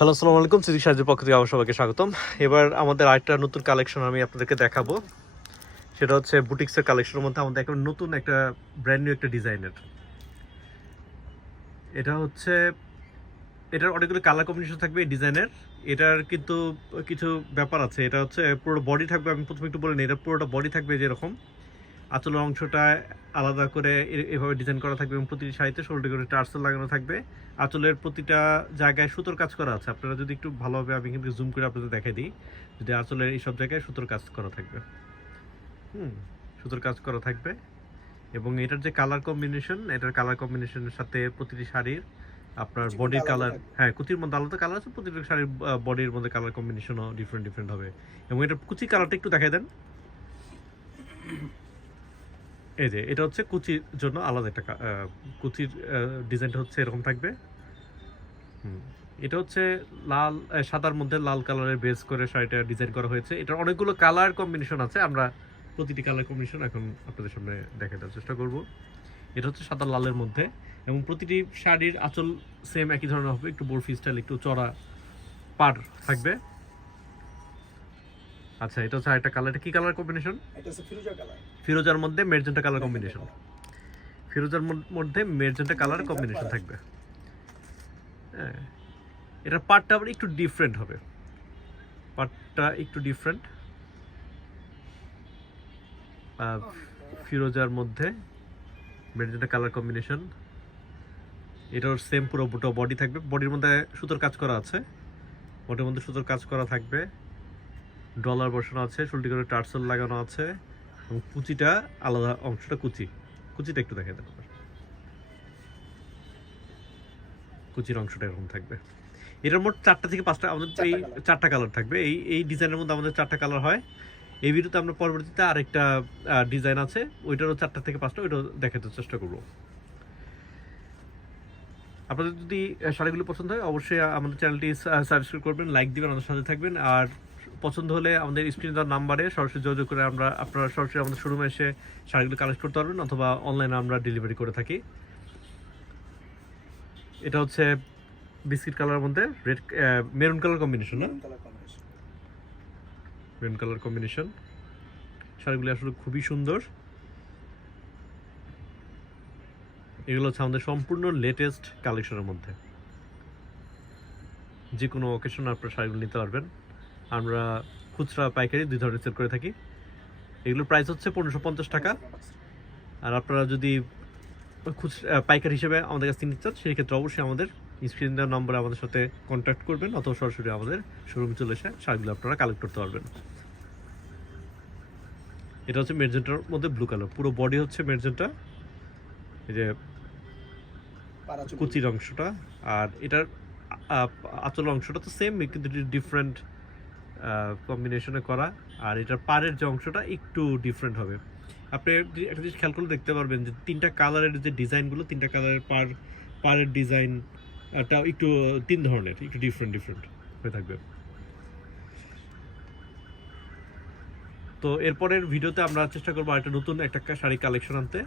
Hello, আসসালামু আলাইকুম। সিদ্দিক সাহায্যের পক্ষ থেকে আমার সবাইকে স্বাগতম। এবার আমাদের আরেকটা নতুন কালেকশন আমি আপনাদেরকে দেখাবো। সেটা হচ্ছে বুটিক্সের কালেকশনের মধ্যে আমাদের একটা নতুন একটা ব্র্যান্ড নিউ একটা ডিজাইনের। এটা হচ্ছে এটার অনেকগুলো কালার কম্বিনেশন থাকবে এই ডিজাইনের। এটার কিন্তু কিছু ব্যাপার আছে। এটা হচ্ছে পুরো বডি থাকবে, আমি প্রথমে একটু বলে নিই, এটা পুরোটা বডি থাকবে যেরকম। আঁচলের অংশটা আলাদা করে এভাবে ডিজাইন করা থাকবে এবং প্রতিটি শাড়িতে 16টি করে টার্সেল লাগানো থাকবে। আঁচলের প্রতিটা জায়গায় সুতোর কাজ করা আছে। আপনারা যদি একটু ভালোভাবে, আমি কিন্তু জুম করে আপনাদের দেখাই দিই, যদি আঁচলের এইসব জায়গায় সুতোর কাজ করা থাকবে, সুতোর কাজ করা থাকবে। এবং এটার যে কালার কম্বিনেশন, এটার কালার কম্বিনেশনের সাথে প্রতিটি শাড়ির আপনার বডির কালার, হ্যাঁ কুচির মধ্যে আলাদা কালার আছে, প্রতিটি শাড়ির বডির মধ্যে কালার কম্বিনেশনও ডিফারেন্ট ডিফারেন্ট হবে। এবং এটার কুচি কালারটা একটু দেখাই দেন। এই যে এটা হচ্ছে কুচির জন্য আলাদা একটা কুচির ডিজাইনটা হচ্ছে এরকম থাকবে। এটা হচ্ছে লাল সাদার মধ্যে লাল কালারের বেস করে শাড়িটা ডিজাইন করা হয়েছে। এটার অনেকগুলো কালার কম্বিনেশন আছে, আমরা প্রতিটি কালার কম্বিনেশন এখন আপনাদের সামনে দেখানোর চেষ্টা করব। এটা হচ্ছে সাদা লালের মধ্যে, এবং প্রতিটি শাড়ির আঁচল সেম একই ধরনের হবে, একটু বোরফি স্টাইল, একটু চড়া পাড় থাকবে। আচ্ছা, এটা হচ্ছে আরেকটা কালার। এটা কি কালার কম্বিনেশন? এটা হচ্ছে ফিরোজা কালার। ফিরোজার মধ্যে মেজেন্টা কালার কম্বিনেশন। ফিরোজার মধ্যে মেজেন্টা কালার কম্বিনেশন থাকবে। হ্যাঁ, এটার পার্টটা আবার একটু ডিফারেন্ট হবে, পার্টটা একটু ডিফারেন্ট। ফিরোজার মধ্যে মেজেন্টা কালার কম্বিনেশন। এটার সেম পুরো বডি থাকবে, বডির মধ্যে সুতোর কাজ করা আছে, বডির মধ্যে সুতোর কাজ করা থাকবে, ডলার বসানো আছে, 16টি করে টার্সেল লাগানো আছে, এবং কুচিটা আলাদা অংশটা কুচিটা একটু দেখে দেন। কুচির অংশটা এরকম থাকবে। এটার মোট 4টা থেকে 5টা আমাদের এই 4টা কালার থাকবে। এই ডিজাইনের মধ্যে আমাদের 4টা কালার হয়। এই ভিডিওতে আমরা পরবর্তীতে আরেকটা ডিজাইন আছে, ওইটারও 4টা থেকে 5টা, ওইটাও দেখাতে চেষ্টা করবো। আপনাদের যদি শাড়িগুলো পছন্দ হয় অবশ্যই আমাদের চ্যানেলটি সাবস্ক্রাইব করবেন, লাইক দিবেন, আমাদের সাথে থাকবেন। আর পছন্দ হলে আমাদের স্ক্রিনে দেওয়ার নাম্বারে সরাসরি যোগাযোগ করে আপনারা সরাসরি আমাদের শোরুমে এসে শাড়িগুলো কালেক্ট করতে পারবেন, অথবা অনলাইনে আমরা ডেলিভারি করে থাকি। এটা হচ্ছে বিস্কিট কালারের মধ্যে রেড মেরুন কালার কম্বিনেশন, না? Maroon colour combination. শাড়িগুলো আসলে খুবই সুন্দর। এগুলো হচ্ছে আমাদের সম্পূর্ণ লেটেস্ট কালেকশনের মধ্যে। যে কোনো অকেশনে আপনারা শাড়িগুলো নিতে পারবেন। আমরা খুচরা পাইকারি 2 ধরনের সেল করে থাকি। এগুলোর প্রাইস হচ্ছে 1550 টাকা। আর আপনারা যদি খুচরা পাইকারি হিসেবে আমাদের কাছ থেকে নিতে চান, সেই ক্ষেত্রে অবশ্যই আমাদের স্ক্রিন দেওয়ার নম্বরে আমাদের সাথে কন্ট্যাক্ট করবেন, অথবা সরাসরি আমাদের শোরুমে চলে এসে শাড়িগুলো আপনারা কালেক্ট করতে পারবেন। এটা হচ্ছে মেজেন্টার মধ্যে ব্লু কালার, পুরো বডি হচ্ছে মেজেন্টা। এই যে কুচির অংশটা, আর এটার আঁচল অংশটা তো সেম, কিন্তু ডিফারেন্ট কম্বিনেশনে করা। আর এটার পাড়ের যে অংশটা একটু ডিফারেন্ট হবে। আপনি একটা জিনিস খেয়াল করলে দেখতে পারবেন যে 3টা কালারের যে ডিজাইনগুলো, 3টা কালারের পাড়ের ডিজাইনটা একটু 3 ধরনের, একটু ডিফারেন্ট হয়ে থাকবে। তো এরপরের ভিডিওতে আমরা চেষ্টা করবো একটা নতুন একটা শাড়ি কালেকশন আনতে।